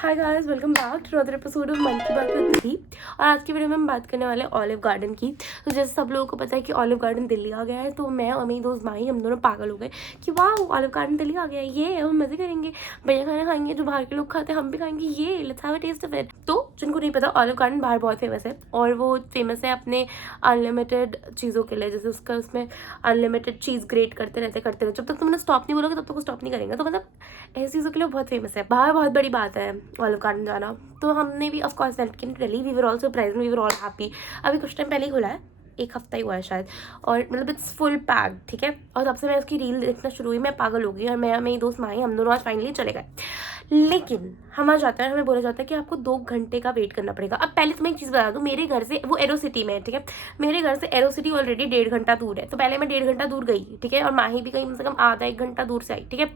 Hi guys, welcome back to other episode of Mann Ki बात with दीदी। और आज की वीडियो में हम बात करने वाले हैं ऑलिव गार्डन की। तो जैसे सब लोगों को पता है कि ऑलिव गार्डन दिल्ली आ गया है, तो मैं और मेरी दोस्त माही हम दोनों पागल हो गए कि वाह ऑलिव गार्डन दिल्ली आ गया है, ये हम मजे करेंगे, बढ़िया खाना खाएंगे, जो बाहर के लोग खाते हैं हम भी खाएंगे, ये let's have a taste of it. तो जिनको नहीं पता, ऑलिव गार्डन बाहर बहुत फेमस है और वो फेमस है अपने अनलिमिटेड चीज़ों के लिए। जैसे उसमें अनलिमिटेड चीज़ ग्रेट करते रहते जब तक तुमने स्टॉप नहीं बोलोगे तब तक वो स्टॉप नहीं करेंगे। तो मतलब ऐसी चीज़ों के लिए बहुत फेमस है, बाहर बहुत बड़ी बात है ऑलिव गार्डन जाना। तो हमने भी ऑफ कोर्स सेलेक्ट किया Delhi. We were all surprise, we were all happy. अभी कुछ टाइम पहले ही खुला है, एक हफ्ता ही हुआ है शायद, और मतलब इट्स फुल पैक्ड, ठीक है। और तब से मैं उसकी रील देखना शुरू हुई, मैं पागल हो गई। और मैं मेरी दोस्त माही हम दोनों आज फाइनली चले गए। लेकिन हम आज जाते हैं, हमें बोला जाता है कि आपको 2 घंटे का वेट करना पड़ेगा। अब पहले तो मैं एक चीज़ बता दूँ, मेरे घर से वो एरो सिटी में है, ठीक है। मेरे घर से एरो सिटी ऑलरेडी 1.5 घंटा दूर है। तो पहले मैं 1.5 घंटा दूर गई, ठीक है, और माही भी कम से कम आधा 1 घंटा दूर से आई, ठीक है।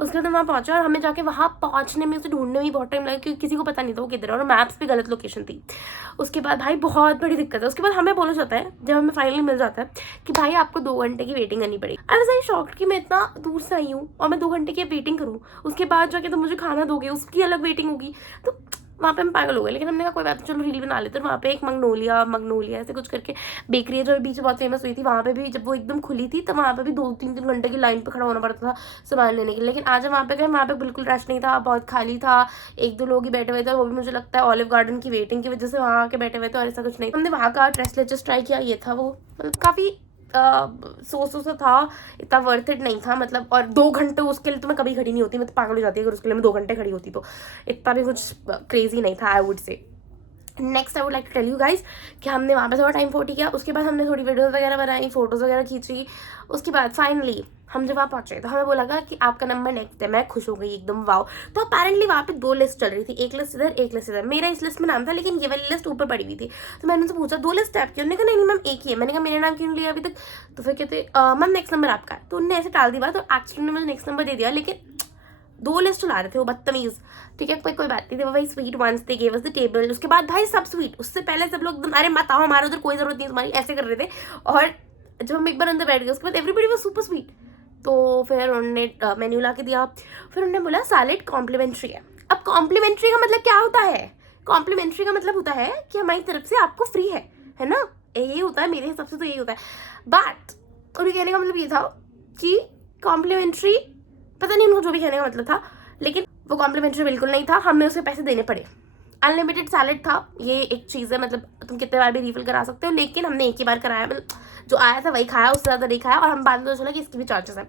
उसके बाद हम वहाँ पहुँचा और हमें जाके वहाँ पहुँचने में, उसे ढूंढने में बहुत टाइम लगा क्योंकि किसी को पता नहीं था वो किधर है, और मैप्स पे गलत लोकेशन थी। उसके बाद भाई बहुत बड़ी दिक्कत है। उसके बाद हमें बोला जाता है, जब हमें फाइनली मिल जाता है कि भाई आपको 2 घंटे की वेटिंग करनी पड़ेगी। आई वाज वेरी शॉक्ड कि मैं इतना दूर से आई हूँ और मैं 2 घंटे की वेटिंग करूँ, उसके बाद जाके तो मुझे खाना दोगे, उसकी अलग वेटिंग होगी। तो वहाँ पे हम पागल हो गए। लेकिन हमने कहा कोई बात नहीं, चलो रील बना लेते हैं। वहाँ पे एक मगनोलिया ऐसे कुछ करके बेकरी है जो बीच में बहुत फेमस हुई थी। वहाँ पे भी जब वो एकदम खुली थी तो वहाँ पे भी 2-3 घंटे की लाइन पे खड़ा होना पड़ता था सामान लेने के लिए। लेकिन आज हम वहाँ पे गए, वहाँ पे बिल्कुल रश नहीं था, बहुत खाली था, 1-2 लोग ही बैठे हुए थे। वो भी मुझे लगता है ऑलिव गार्डन की वेटिंग की वजह से वहाँ आके बैठे हुए थे, और ऐसा कुछ नहीं। हमने वहाँ का ट्रेसलेचस ट्राई किया, ये था वो, मतलब काफ़ी सो सा था, इतना वर्थ इट नहीं था मतलब। और 2 घंटे उसके लिए तो मैं कभी खड़ी नहीं होती, मैं तो पागल हो जाती अगर उसके लिए मैं 2 घंटे खड़ी होती। तो इतना भी कुछ क्रेजी नहीं था, I would say. Next I would like to tell you guys कि हमने वहाँ पे थोड़ा टाइम फोटी किया। उसके बाद हमने थोड़ी वीडियोस वगैरह बनाई, फोटोज़ वगैरह खींची। उसके बाद फाइनली हम जब वहाँ पहुँचे तो हमें बोला कि आपका नंबर नेक्स्ट है। मैं खुश हो गई एकदम, वाओ। तो अपेरेंटली वहाँ पे 2 लिस्ट चल रही थी, एक लिस्ट इधर एक लिस्ट इधर। मेरा इस लिस्ट में नाम था लेकिन ये वाली लिस्ट ऊपर पड़ी हुई थी। तो मैंने उनसे पूछा 2 लिस्ट है आपकी? उन्होंने कहा नहीं मैम एक ही है। मैंने कहा मेरा नाम क्यों नहीं लिया अभी तक? तो फिर कहते मैम नेक्स्ट नंबर आपका है। तो उन्होंने ऐसे टाल दी बात, तो एक्चुअली उन्होंने मुझे नेक्स्ट नंबर दे दिया, लेकिन 2 लिस्ट ला रहे थे वो बदतमीज, ठीक है। कोई बात नहीं थी, वो भाई sweet ones they gave us the table. उसके बाद भाई सब स्वीट, उससे पहले सब लोग एकदम अरे मत आओ हमारे उधर, कोई जरूरत नहीं तुम्हारी, ऐसे कर रहे थे। और जब हम एक बार अंदर बैठ गए उसके बाद एवरीबडी वाज सुपर स्वीट। तो फिर उन्होंने मेन्यू ला के दिया। फिर उन्होंने बोला सैलेड कॉम्प्लीमेंट्री है। अब कॉम्प्लीमेंट्री का मतलब क्या होता है? कॉम्प्लीमेंट्री का मतलब होता है कि हमारी तरफ से आपको फ्री है ना, यही होता है मेरे हिसाब से, तो यही होता है। बट उनके कहने का मतलब ये था कि कॉम्प्लीमेंट्री, पता नहीं उनको जो भी कहने का मतलब था, लेकिन वो कॉम्प्लीमेंट्री बिल्कुल नहीं था, हमें उसे पैसे देने पड़े। अनलिमिटेड सैलेड था, ये एक चीज़ है, मतलब तुम कितने बार भी रिफिल करा सकते हो, लेकिन हमने एक ही बार कराया, मतलब जो आया था वही खाया, उससे ज़्यादा नहीं खाया। और हम बाद में चला कि इसकी भी चार्जेस है,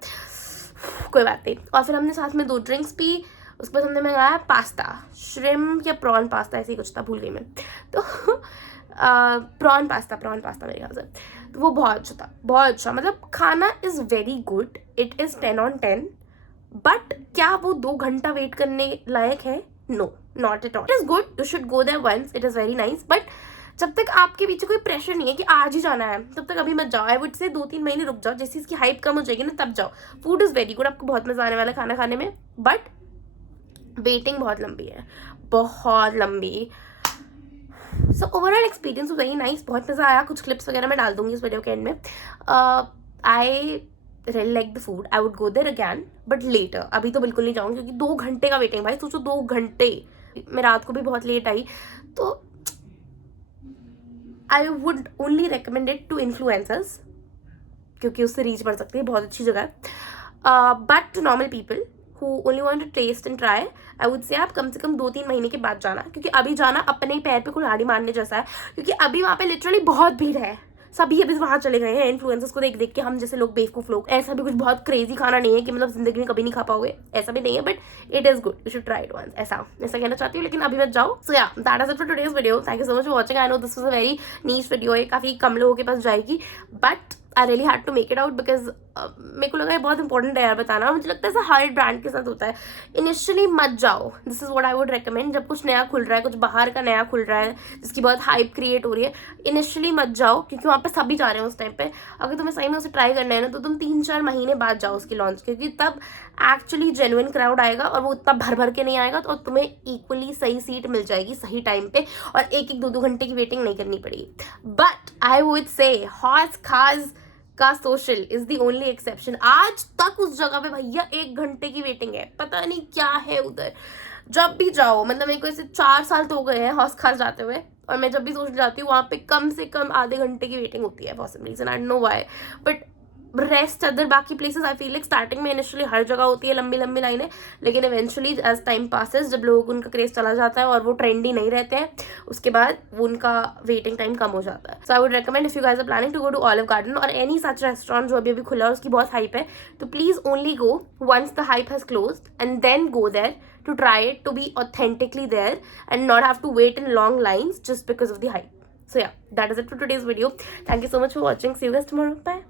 कोई बात नहीं। और फिर हमने साथ में 2 ड्रिंक्स पी। उसके बाद हमने मंगाया पास्ता, श्रिम्प या प्रॉन पास्ता ऐसे ही कुछ था, भूल गई मैं। तो प्रॉन पास्ता मेरे ख्याल से। तो वो बहुत अच्छा था, बहुत अच्छा, मतलब खाना is very good, it is 10 on 10। But क्या वो 2 घंटा वेट करने लायक है? No, not at all. It is good, you should go there once, it is very nice. But जब तक आपके पीछे कोई प्रेशर नहीं है कि आज ही जाना है, तब तक अभी मत जाओ। आई वुड से 2-3 महीने रुक जाओ, जैसे इसकी हाइप कम हो जाएगी ना तब जाओ। फूड इज वेरी गुड, आपको बहुत मजा आने वाला है खाना खाने में, बट वेटिंग बहुत लंबी है, बहुत लंबी। So overall experience very nice, बहुत मजा आया। कुछ क्लिप्स वगैरह मैं डाल दूंगी इस वीडियो के एंड में। आई really like the food, I would go there again but later, अभी तो बिल्कुल नहीं जाऊँगी क्योंकि 2 घंटे का वेटिंग, भाई सोचो 2 घंटे। मैं रात को भी बहुत लेट आई, तो I would only recommend it to influencers क्योंकि उससे रीच बढ़ सकती है, बहुत अच्छी जगह है। But to normal people who only want to taste and try, I would say आप कम से कम 2-3 महीने के बाद जाना, क्योंकि अभी जाना अपने ही पैर पे कुल्हाड़ी मारने जैसा है। क्योंकि अभी वहाँ पे लिटरली बहुत भीड़ है, सभी अभी वहाँ चले गए हैं इन्फ्लुएंसर्स को देख के। हम जैसे लोग बेवकूफ लोग, ऐसा भी कुछ बहुत क्रेजी खाना नहीं है कि मतलब जिंदगी में कभी नहीं खा पाओगे, ऐसा भी नहीं है, but it is good, you should try it once, ऐसा कहना चाहती हूँ। लेकिन अभी मत जाओो। सो या that is it for today's video, thank you so much for watching. I know this was a very niche video, ये काफी कम लोगों के पास जाएगी, but I really had to make it out because मेरे को लगा ये बहुत इंपॉर्टेंट है यार बताना। मुझे लगता है ऐसा हर ब्रांड के साथ होता है। इनिशियली मत जाओ, this is what I would recommend. जब कुछ नया खुल रहा है, कुछ बाहर का नया खुल रहा है जिसकी बहुत हाइप क्रिएट हो रही है, इनिशियली मत जाओ, क्योंकि वहाँ पे सभी जा रहे हैं उस टाइम पे। अगर तुम्हें सही में उसे ट्राई करना है ना, तो तुम 3-4 महीने बाद जाओ उसकी लॉन्च, क्योंकि तब एक्चुअली जेन्युइन क्राउड आएगा और वो इतना भर के नहीं आएगा, तो तुम्हें इक्वली सही सीट मिल जाएगी सही टाइम पे, और 1-2 घंटे की वेटिंग नहीं करनी पड़ेगी। बट आई वुड से हौस खास का social is the only exception. आज तक उस जगह पे भैया 1 घंटे की वेटिंग है, पता नहीं क्या है उधर। जब भी जाओ, मतलब मेरे को ऐसे 4 साल तो हो गए हैं हौस खास जाते हुए, और मैं जब भी सोचने जाती हूँ वहाँ पे कम से कम आधे घंटे की वेटिंग होती है for some reason, I don't know why, but rest other बाकी places I feel like starting में इनिशियली हर जगह होती है लंबी लंबी लाइनें, लेकिन इवेंचुअली एज टाइम पासेस, जब लोगों को उनका क्रेज चला जाता है और वो ट्रेंडी नहीं रहते हैं, उसके बाद वो उनका वेटिंग टाइम कम हो जाता है. So I would recommend if you guys are planning to go to Olive Garden और एनी सच रेस्टोरेंट जो अभी अभी खुला है उसकी बहुत हाइप है, तो please only go once the hype has closed and then go there to try it, to be authentically there and not have to wait in long lines just because of the hype. So yeah, that is it for today's video. Thank you so much for watching. See you guys tomorrow. Bye.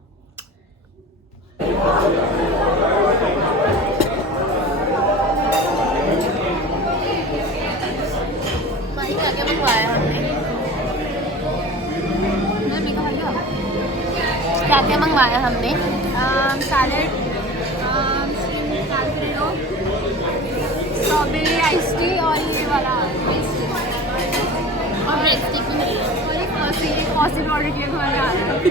भाई क्या क्या मंगवाया हमने? क्या क्या मंगवाया हमने? Salad, alfredo, strawberry ice tea और ये वाला और ब्रेड स्टिक भी मिली है. और एक पॉसिबल ऑर्डर किया तो मैंने आ रहा है.